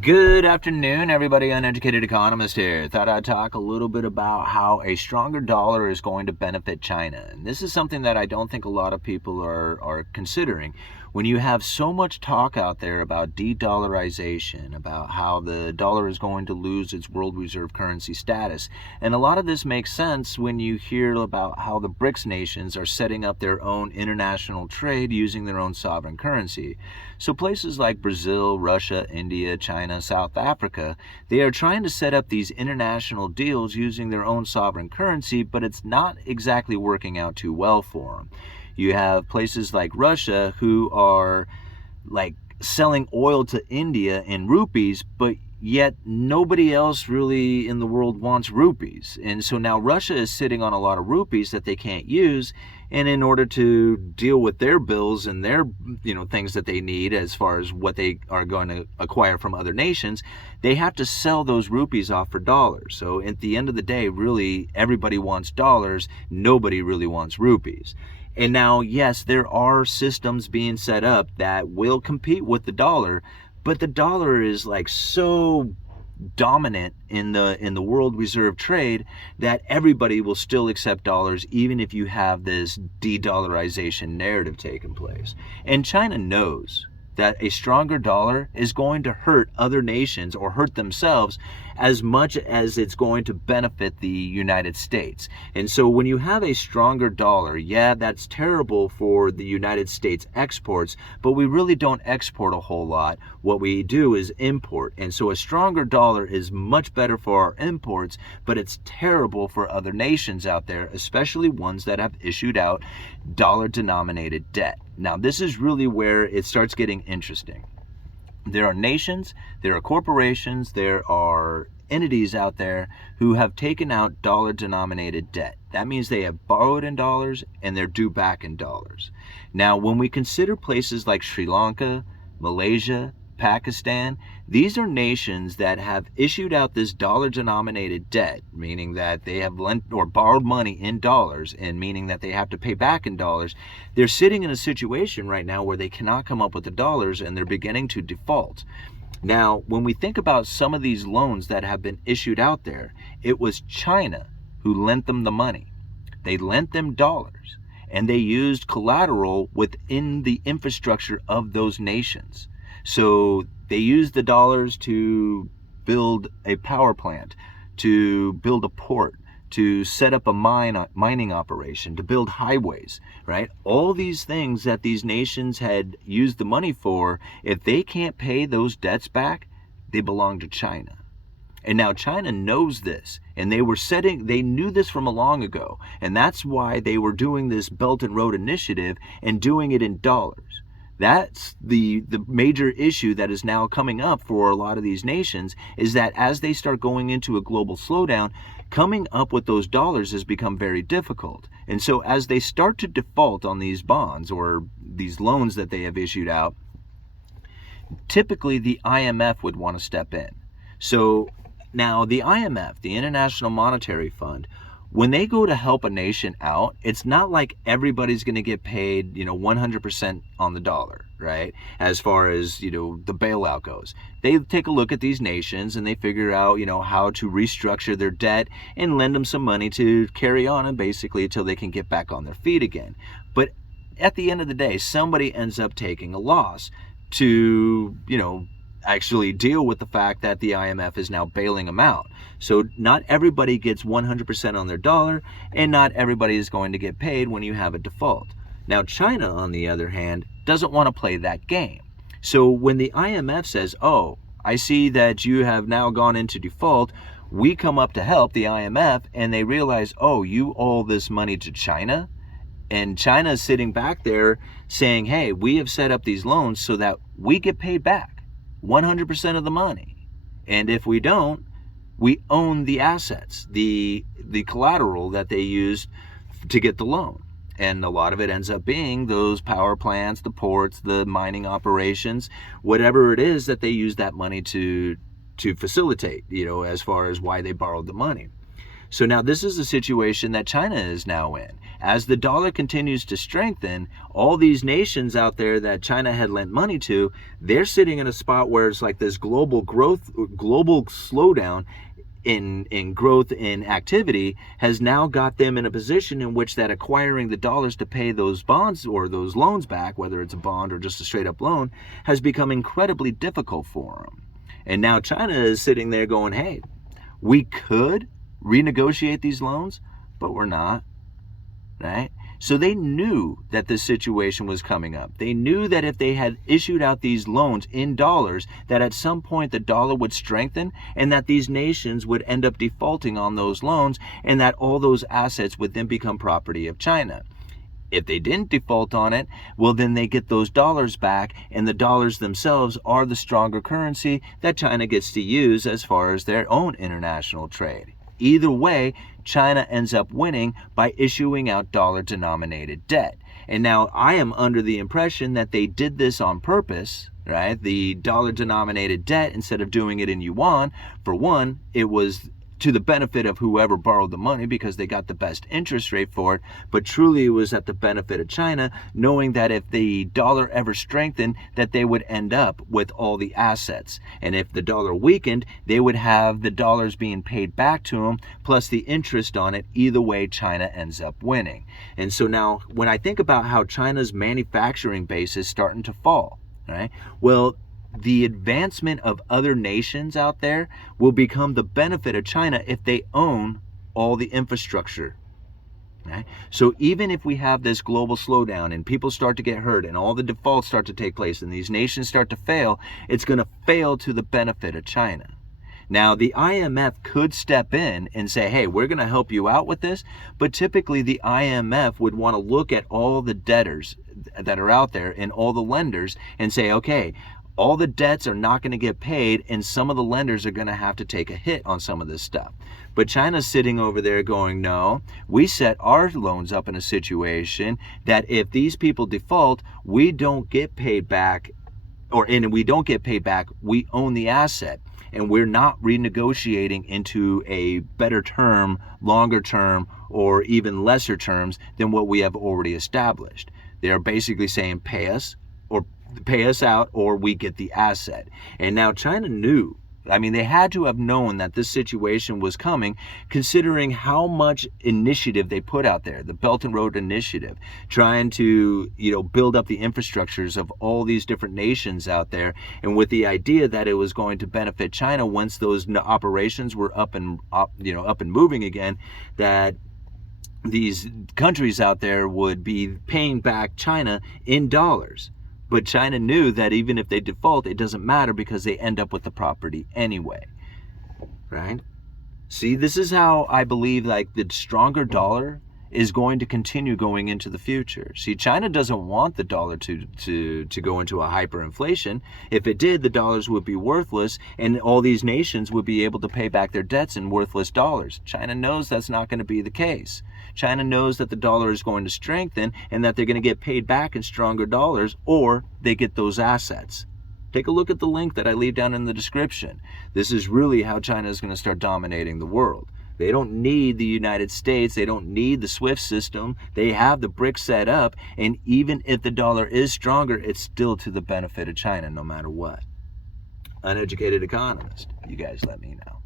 Good afternoon, everybody. Uneducated Economist here. Thought I'd talk a little bit about how a stronger dollar is going to benefit China. And this is something that I don't think a lot of people are considering. When you have so much talk out there about de-dollarization, about how the dollar is going to lose its world reserve currency status, and a lot of this makes sense when you hear about how the BRICS nations are setting up their own international trade using their own sovereign currency. So places like Brazil, Russia, India, China, South Africa, they are trying to set up these international deals using their own sovereign currency, but it's not exactly working out too well for them. You have places like Russia who are like selling oil to India in rupees, but yet nobody else really in the world wants rupees. And so now Russia is sitting on a lot of rupees that they can't use. And in order to deal with their bills and their, things that they need as far as what they are going to acquire from other nations, they have to sell those rupees off for dollars. So at the end of the day, really, everybody wants dollars. Nobody really wants rupees. And now, yes, there are systems being set up that will compete with the dollar, but the dollar is like so dominant in the world reserve trade that everybody will still accept dollars even if you have this de-dollarization narrative taking place. And China knows that a stronger dollar is going to hurt other nations or hurt themselves as much as it's going to benefit the United States. And so when you have a stronger dollar, yeah, that's terrible for the United States exports, but we really don't export a whole lot. What we do is import. And so a stronger dollar is much better for our imports, but it's terrible for other nations out there, especially ones that have issued out dollar-denominated debt. Now, this is really where it starts getting interesting. There are nations, there are corporations, there are entities out there who have taken out dollar-denominated debt. That means they have borrowed in dollars and they're due back in dollars. Now, when we consider places like Sri Lanka, Malaysia, Pakistan, these are nations that have issued out this dollar-denominated debt, meaning that they have lent or borrowed money in dollars, and meaning that they have to pay back in dollars. They're sitting in a situation right now where they cannot come up with the dollars, and they're beginning to default. Now, when we think about some of these loans that have been issued out there, it was China who lent them the money. They lent them dollars, and they used collateral within the infrastructure of those nations. So they used the dollars to build a power plant, to build a port, to set up a mining operation, to build highways, right? All these things that these nations had used the money for, if they can't pay those debts back, they belong to China. And now China knows this, and they knew this from a long ago, and that's why they were doing this Belt and Road Initiative and doing it in dollars. That's the major issue that is now coming up for a lot of these nations, is that as they start going into a global slowdown, coming up with those dollars has become very difficult. And so as they start to default on these bonds or these loans that they have issued out, typically the IMF would want to step in. So now the IMF, the International Monetary Fund, when they go to help a nation out, it's not like everybody's going to get paid, 100% on the dollar, right? As far as, the bailout goes. They take a look at these nations and they figure out, how to restructure their debt and lend them some money to carry on and basically until they can get back on their feet again. But at the end of the day, somebody ends up taking a loss to, actually deal with the fact that the IMF is now bailing them out. So not everybody gets 100% on their dollar, and not everybody is going to get paid when you have a default. Now, China, on the other hand, doesn't want to play that game. So when the IMF says, oh, I see that you have now gone into default, we come up to help the IMF, and they realize, oh, you owe this money to China? And China is sitting back there saying, hey, we have set up these loans so that we get paid back 100% of the money. And if we don't, we own the assets, the collateral that they used to get the loan. And a lot of it ends up being those power plants, the ports, the mining operations, whatever it is that they use that money to facilitate, as far as why they borrowed the money. So now this is a situation that China is now in. As the dollar continues to strengthen, all these nations out there that China had lent money to, they're sitting in a spot where it's like this global slowdown in growth in activity has now got them in a position in which that acquiring the dollars to pay those bonds or those loans back, whether it's a bond or just a straight up loan, has become incredibly difficult for them. And now China is sitting there going, hey, we could renegotiate these loans, but we're not, right? So they knew that this situation was coming up. They knew that if they had issued out these loans in dollars, that at some point the dollar would strengthen and that these nations would end up defaulting on those loans and that all those assets would then become property of China. If they didn't default on it, well, then they get those dollars back, and the dollars themselves are the stronger currency that China gets to use as far as their own international trade. Either way, China ends up winning by issuing out dollar-denominated debt. And now I am under the impression that they did this on purpose, right? The dollar-denominated debt, instead of doing it in yuan, for one, it was to the benefit of whoever borrowed the money because they got the best interest rate for it, but truly it was at the benefit of China, knowing that if the dollar ever strengthened, that they would end up with all the assets. And if the dollar weakened, they would have the dollars being paid back to them, plus the interest on it. Either way, China ends up winning. And so now, when I think about how China's manufacturing base is starting to fall, right? Well, the advancement of other nations out there will become the benefit of China if they own all the infrastructure. Right? So even if we have this global slowdown and people start to get hurt and all the defaults start to take place and these nations start to fail, it's going to fail to the benefit of China. Now, the IMF could step in and say, hey, we're going to help you out with this, but typically the IMF would want to look at all the debtors that are out there and all the lenders and say, okay, all the debts are not going to get paid, and some of the lenders are going to have to take a hit on some of this stuff. But China's sitting over there going, no, we set our loans up in a situation that if these people default, we don't get paid back, and we don't get paid back, we own the asset. And we're not renegotiating into a better term, longer term, or even lesser terms than what we have already established. They are basically saying, pay us out or we get the asset. And now China knew, I mean, they had to have known that this situation was coming, considering how much initiative they put out there, the Belt and Road Initiative, trying to, build up the infrastructures of all these different nations out there, and with the idea that it was going to benefit China once those operations were up and moving again, that these countries out there would be paying back China in dollars. But China knew that even if they default, it doesn't matter because they end up with the property anyway, right? See, this is how I believe like the stronger dollar is going to continue going into the future. See, China doesn't want the dollar to go into a hyperinflation. If it did, the dollars would be worthless and all these nations would be able to pay back their debts in worthless dollars. China knows that's not going to be the case. China knows that the dollar is going to strengthen and that they're going to get paid back in stronger dollars, or they get those assets. Take a look at the link that I leave down in the description. This is really how China is going to start dominating the world. They don't need the United States. They don't need the SWIFT system. They have the BRICS set up, and even if the dollar is stronger, it's still to the benefit of China no matter what. Uneducated Economist. You guys let me know.